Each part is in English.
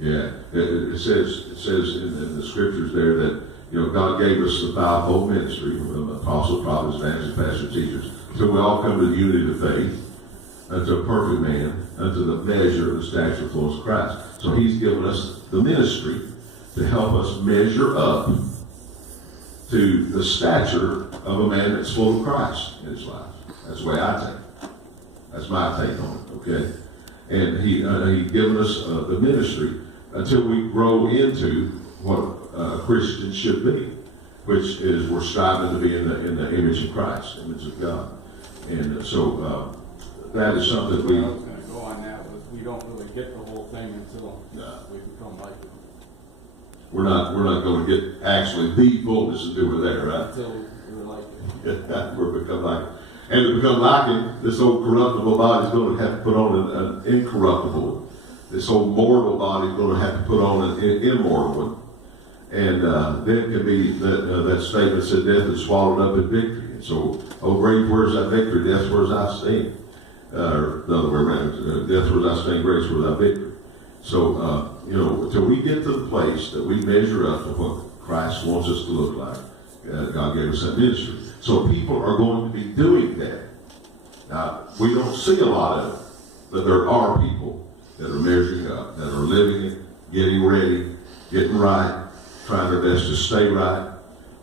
Yeah, it says in the scriptures there that, you know, God gave us the fivefold ministry, apostles, prophets, evangelists, pastors, teachers, until we all come to the unity of faith, unto a perfect man, unto the measure of the stature of the fullness of Christ. So he's given us the ministry to help us measure up to the stature of a man that's full of Christ in his life. That's the way I take it. That's my take on it, okay? And he given us the ministry until we grow into what Christians should be, which is we're striving to be in the image of Christ, image of God. And so that is something we... I was going to go on that, but we don't really get the whole thing until we become like him. We're not going to get actually the fullness until we're there, right? Until we're like him. We're become like him. And to become like him, this old corruptible body is going to have to put on an incorruptible. This old mortal body is going to have to put on an immortal one. And then can be that statement said, death is swallowed up in victory. And so, oh grave, where's that victory? Death, where's thy sting? Or the other way around, death, where's thy sting? Grace, where's thy victory? So, you know, until we get to the place that we measure up to what Christ wants us to look like, God gave us that ministry. So people are going to be doing that. Now, we don't see a lot of it, but there are people that are measuring up, that are living it, getting ready, getting right, trying their best to stay right,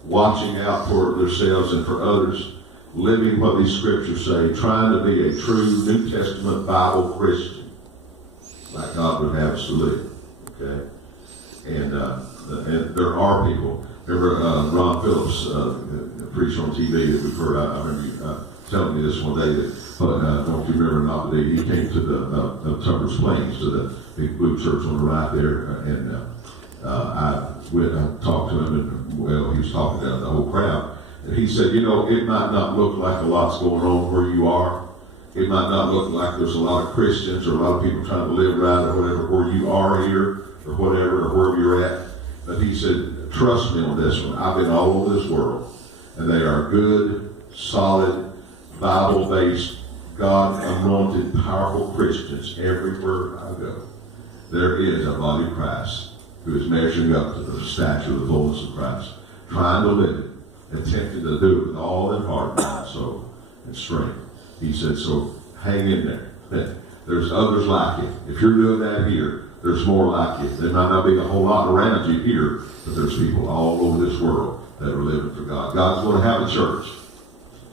watching out for themselves and for others, living what these scriptures say, trying to be a true New Testament Bible Christian, like God would have us to live. Okay? And there are people. Remember Ron Phillips, preached on TV that we've heard. I remember you telling me this one day. Don't you remember not the day he came to the Tucker's Plains, to the big blue church on the right there, and I talked to him, and well, he was talking to the whole crowd, and he said, you know, it might not look like a lot's going on where you are. It might not look like there's a lot of Christians or a lot of people trying to live right or whatever where you are here or whatever or wherever you're at. But he said, trust me on this one. I've been all over this world, and they are good, solid, Bible-based, God-anointed, powerful Christians everywhere I go. There is a body of Christ who is measuring up to the stature of the fullness of Christ, trying to live it, attempting to do it with all their heart, mind, soul, and strength. He said, so hang in there. There's others like you. If you're doing that here, there's more like you. There might not be a whole lot around you here, but there's people all over this world that are living for God. God's going to have a church.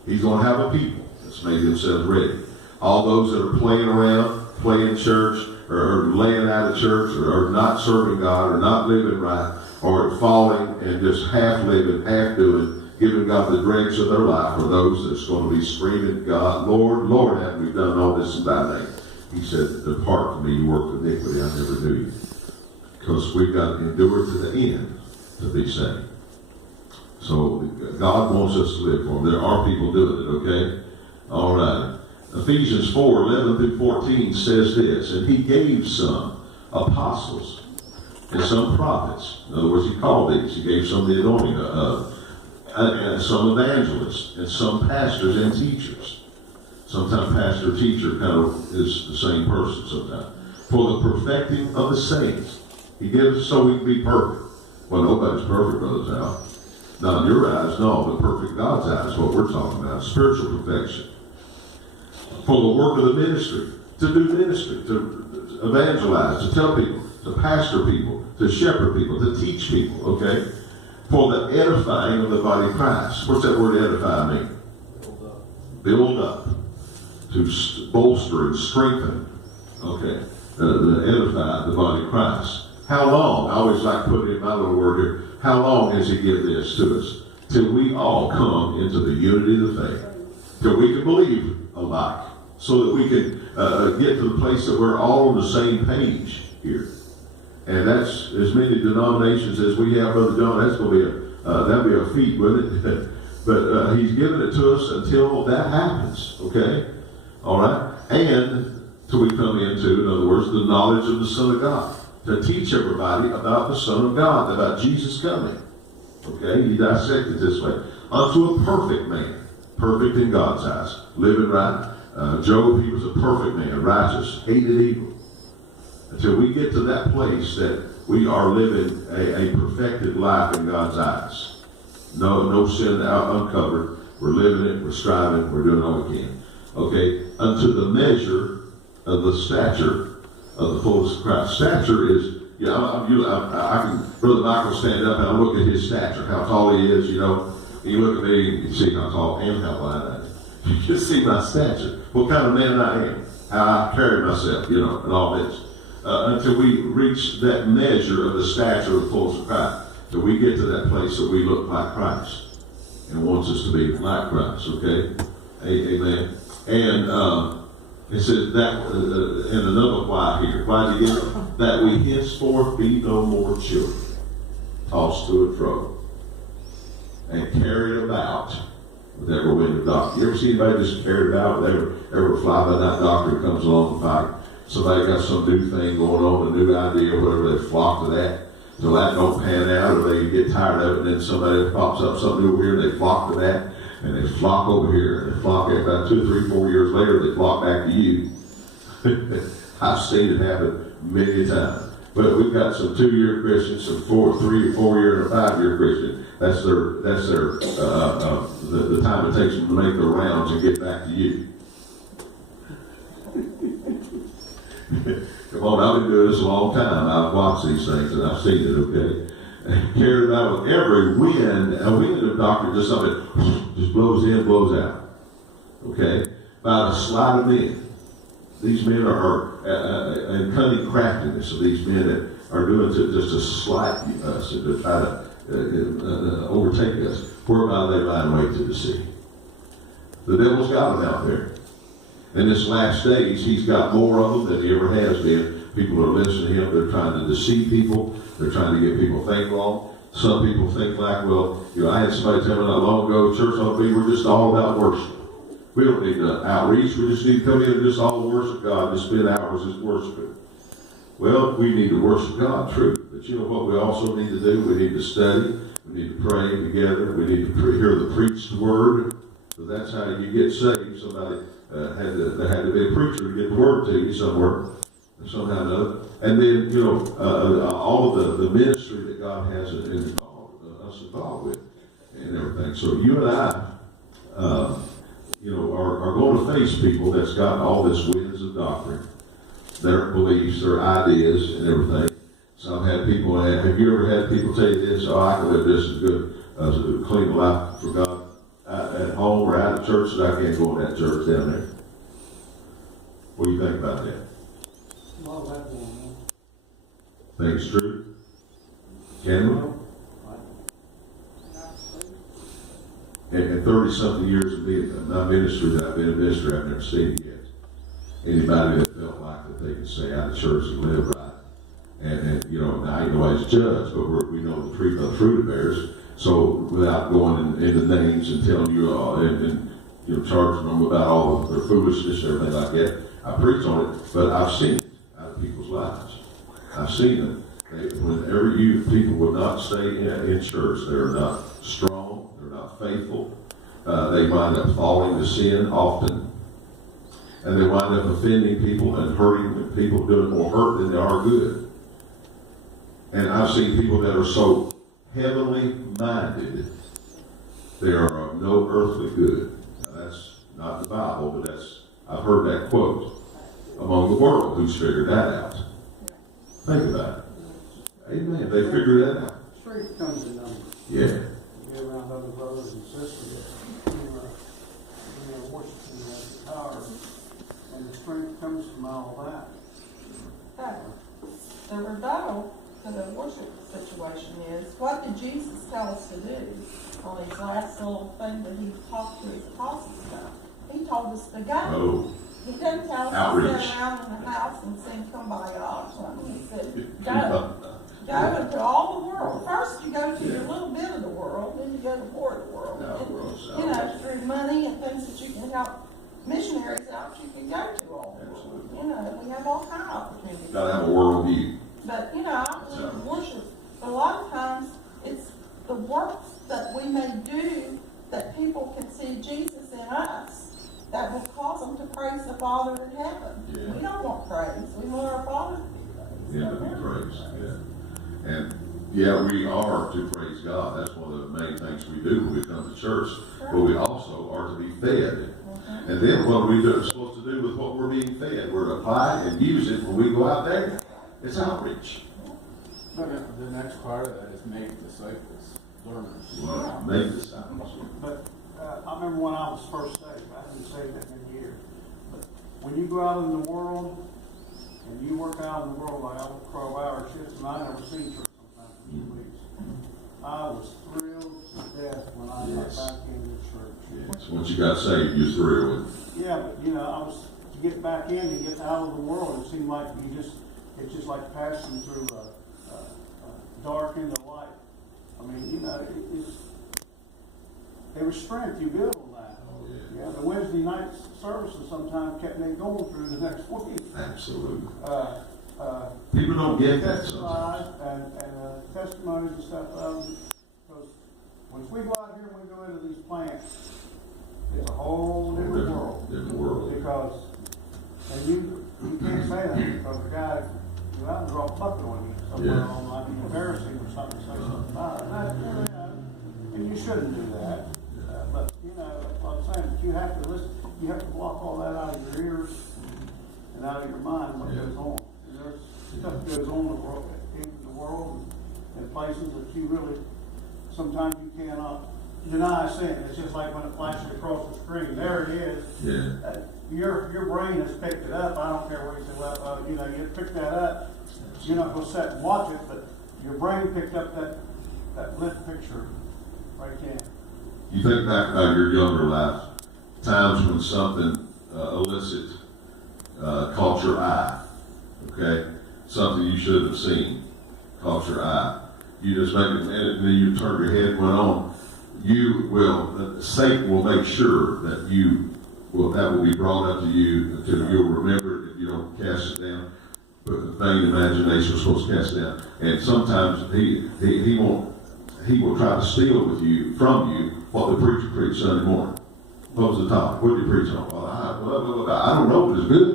He's going to have a people that's made themselves ready. All those that are playing around, playing church, or laying out of church, or not serving God, or not living right, or falling and just half living, half doing, giving God the dregs of their life, or those that's going to be screaming, God, Lord, Lord, have we done all this in thy name? He said, depart from me, you work of iniquity, I never knew you. Because we've got to endure to the end to be saved. So God wants us to live for him. There are people doing it, okay? All right. Ephesians 4:11-14 says this, and he gave some apostles and some prophets. In other words, he called these. He gave some the anointing and some evangelists, and some pastors and teachers. Sometimes pastor, teacher kind of is the same person sometimes. For the perfecting of the saints. He gives so we can be perfect. Well, nobody's perfect, Brother Al. Not in your eyes, no, but perfect God's eyes is what we're talking about. Spiritual perfection. For the work of the ministry. To do ministry. To evangelize. To tell people. To pastor people. To shepherd people. To teach people. Okay? For the edifying of the body of Christ. What's that word edify mean? Build up. Build up. To bolster and strengthen. Okay. To edify the body of Christ. How long? I always like putting in my little word here. How long has he given this to us? Till we all come into the unity of the faith. Till we can believe alike. So that we can get to the place that we're all on the same page here. And that's as many denominations as we have, Brother John. That's going to be that'd be a feat, wouldn't it? But he's given it to us until that happens. Okay, all right, and till we come into, in other words, the knowledge of the Son of God, to teach everybody about the Son of God, about Jesus coming. Okay, he dissected this way unto a perfect man, perfect in God's eyes, living right. Job, he was a perfect man, righteous, hated evil. Until we get to that place that we are living a perfected life in God's eyes. No sin uncovered. We're living it, we're striving, we're doing all we can. Okay? Unto the measure of the stature of the fullness of Christ. Stature is, I can, Brother Michael stand up and I look at his stature, how tall he is, And you look at me, and you see how tall and how wide I am. You can see my stature, what kind of man I am, how I carry myself, and all this. Until we reach that measure of the stature of the fullness of Christ, till we get to that place that we look like Christ and wants us to be like Christ, okay? Amen. And it says that, and another why here. Why do you get it? That we henceforth be no more children, tossed to and fro, and carried about with every wind of doctrine. You ever see anybody just carried about? Ever fly by that doctor who comes along the pike? Somebody got some new thing going on, a new idea, whatever, they flock to that. Till that don't pan out, or they get tired of it, and then somebody pops up something over here, and they flock to that, and they flock over here, and they flock about 2, 3, 4 years later, they flock back to you. I've seen it happen many times. But we've got some 2-year Christians, some 3, 4 year, and a 5-year Christian. That's their the time it takes them to make their rounds and get back to you. Come on, I've been doing this a long time. I've watched these things and I've seen it, okay? And carried out with every wind, a wind of doctrine, just something just blows in, blows out. Okay? By the sleight of men. These men are and cunning craftiness of these men that are doing just to slight us and to try to overtake us, whereby they lie in wait to deceive. The devil's got them out there. In this last days, he's got more of them than he ever has been. People are listening to him. They're trying to deceive people. They're trying to get people think wrong. Some people think like, well, I had somebody tell me not long ago, church ought to be, we're just all about worship. We don't need to outreach. We just need to come in and just all worship God and spend hours just worshiping. Well, we need to worship God, true. But you know what we also need to do? We need to study. We need to pray together. We need to hear the preached word. So that's how you get saved. Somebody there had to be a preacher to get the word to you somewhere, somehow or another. And then, all of the ministry that God has us involved with and everything. So you and I, are going to face people that's got all this winds of doctrine, their beliefs, their ideas, and everything. So I've had people, have you ever had people tell you this? Oh, I can live just as good as a clean life for God at home or out of church, that I can't go in that church down there. What do you think about that? Well, that's one. Think it's true? Can we? In 30-something years of my ministry that I've been a minister, I've never seen it yet. Anybody that felt like that they could stay out of church and live right. And now anybody's judged, but we know the fruit it bears. So without going into names and telling you and charging them about all of their foolishness and everything like that, I preach on it, but I've seen it out of people's lives. I've seen it. Whenever people would not stay in church, they're not strong, they're not faithful. They wind up falling to sin often. And they wind up offending people and hurting people, doing more hurt than they are good. And I've seen people that are so heavenly minded, they are of no earthly good. Now that's not the Bible, but I've heard that quote among the world who's figured that out. Think about it. Amen. They figured that out. Strength comes in numbers. Yeah. You get around other brothers and sisters, worshiping the power, and the strength comes from all that. The rebuttal to the worship situation is, what did Jesus tell us to do on his last little thing that he talked to his apostles about? He told us to go. Oh. He didn't tell us Outreach. to sit around in the house and sing Kumbaya or something. He said, go. Go into all the world. First you go to your little bit of the world, then you go to more of the world. And, through money and things that you can help missionaries out, you can go to all the world. We have all kind of opportunities. Gotta have a world view. But, I believe in worship. But a lot of times, it's the works that we may do that people can see Jesus in us that will cause them to praise the Father in heaven. Yeah. We don't want praise. We want our Father to be praised. Him to be praised. Yeah. And yeah, we are to praise God. That's one of the main things we do when we come to church. But we also are to be fed. And then what are we supposed to do with what we're being fed? We're to apply and use it when we go out there. It's outreach. But the next part of that is make disciples, learners. Well, make disciples. But I remember when I was first saved, I haven't been saved that many years. But when you go out in the world, and you work out in the world like I would 12-hour shifts, and I never seen church sometimes for 2 weeks. I was thrilled to death when I got back into the church. Yes. Once you got saved, you're thrilled. Yeah, but you know, I was to get back in and get out of the world. It seemed like it's just like passing through dark into light. I mean, you know, there was strength you build on that. Oh, Yeah, the Wednesday night services sometimes kept me going through the next week. Absolutely. People don't get that testify and testimonies and stuff. Because once we go out here and we go into these plants, it's a whole different world. Different world. Because, and you can't say that because the guy go out and draw a puppet on you somewhere on like embarrassing or something, say something about it. And you shouldn't do that. But you know, that's what I'm saying. You have to listen. You have to block all that out of your ears and out of your mind what goes on. And there's stuff that goes on in the world and places that you really sometimes you cannot deny sin. It's just like when it flashes across the screen. There it is. Yeah. Your brain has picked it up. I don't care what you say. Well, you know, you pick that up. You're not going to sit and watch it, but your brain picked up that lit picture right there. You think back about your younger life, times when something illicit caught your eye, okay? Something you shouldn't have seen caught your eye. You just make it, and then you turn your head and went on. Satan will make sure that that will be brought up to you until you'll remember it if you don't cast it down. But the vain imagination is supposed to cast it down. And sometimes he will try to steal from you what the preacher preached Sunday morning. What was the topic? What did he preach on? Well, I don't know if it's good.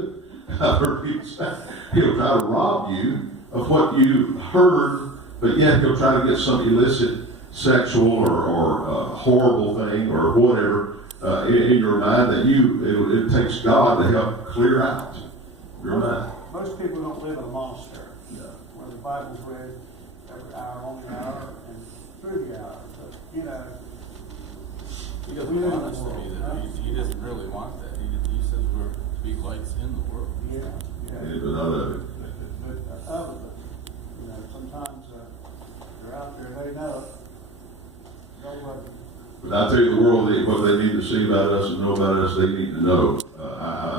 I've heard people say he'll try to rob you of what you heard, but yet he'll try to get some illicit sexual or horrible thing or whatever in your mind that it takes God to help clear out your mind. Most people don't live in a monastery No. where the Bible's read every hour, on the hour, and through the hour. But, you know, He doesn't want us to be that. He doesn't really want that. He says we're to be lights in the world. yeah. Yeah, but none of it. But you know, sometimes they're out there, they know it. But I tell you, the world, what they need to see about us and know about us, they need to know. I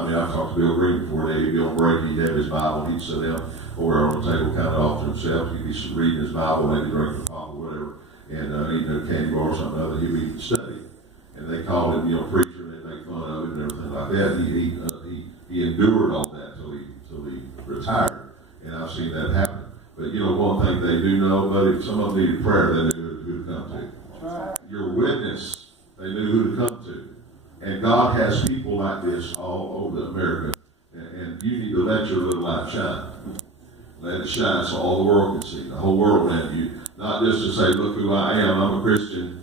mean, I've talked to Bill Green before. He'd be on break, he'd have his Bible, he'd sit down over on the table, kind of off to himself. He'd be reading his Bible, maybe drinking a pop or whatever, and eating a candy bar or something other. He'd be studying. And they called him, preacher, and they make fun of him and everything like that. He endured all that till he retired. And I've seen that happen. But one thing they do know, but if some of them needed prayer, they knew who to come to. Your witness, they knew who to come to. And God has people like this all over America. And you need to let your little light shine. Let it shine so all the world can see. The whole world around you. Not just to say, look who I am, I'm a Christian.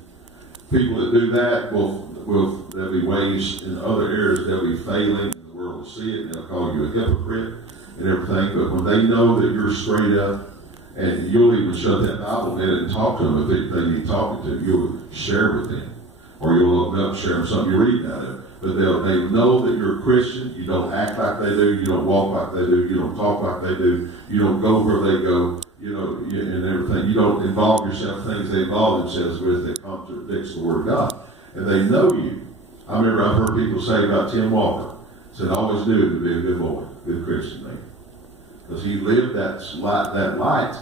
People that do that there'll be ways in other areas they'll be failing. And the world will see it. And they'll call you a hypocrite and everything. But when they know that you're straight up, and you'll even shut that Bible in and talk to them if they need talking to. You'll share with them. Or you'll open up, share something you're reading out of it. But they know that you're a Christian. You don't act like they do. You don't walk like they do. You don't talk like they do. You don't go where they go. And everything. You don't involve yourself in things they involve themselves with that contradicts the Word of God. And they know you. I remember I've heard people say about Tim Walker. Said, I always knew him to be a good boy, good Christian man. Because he lived that light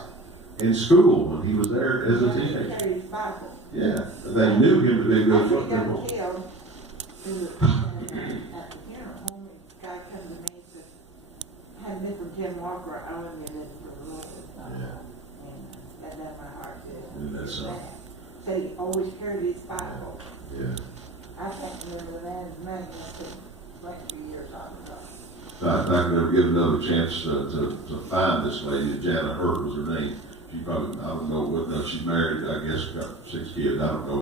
in school when he was there as a teenager. Yeah, they knew him to be a good boy. At the funeral home, a guy come to me and said, had been from Tim Walker, I wouldn't have lived for the Lord. Yeah. And that done my heart good. And that's So he always carried his Bible. Yeah. I can't remember the man's name, that's been like 2 years on ago. So I can never get another chance to find this lady. Janet Hurt was her name. She probably, I don't know what, she's married, I guess, got 6 kids, I don't know.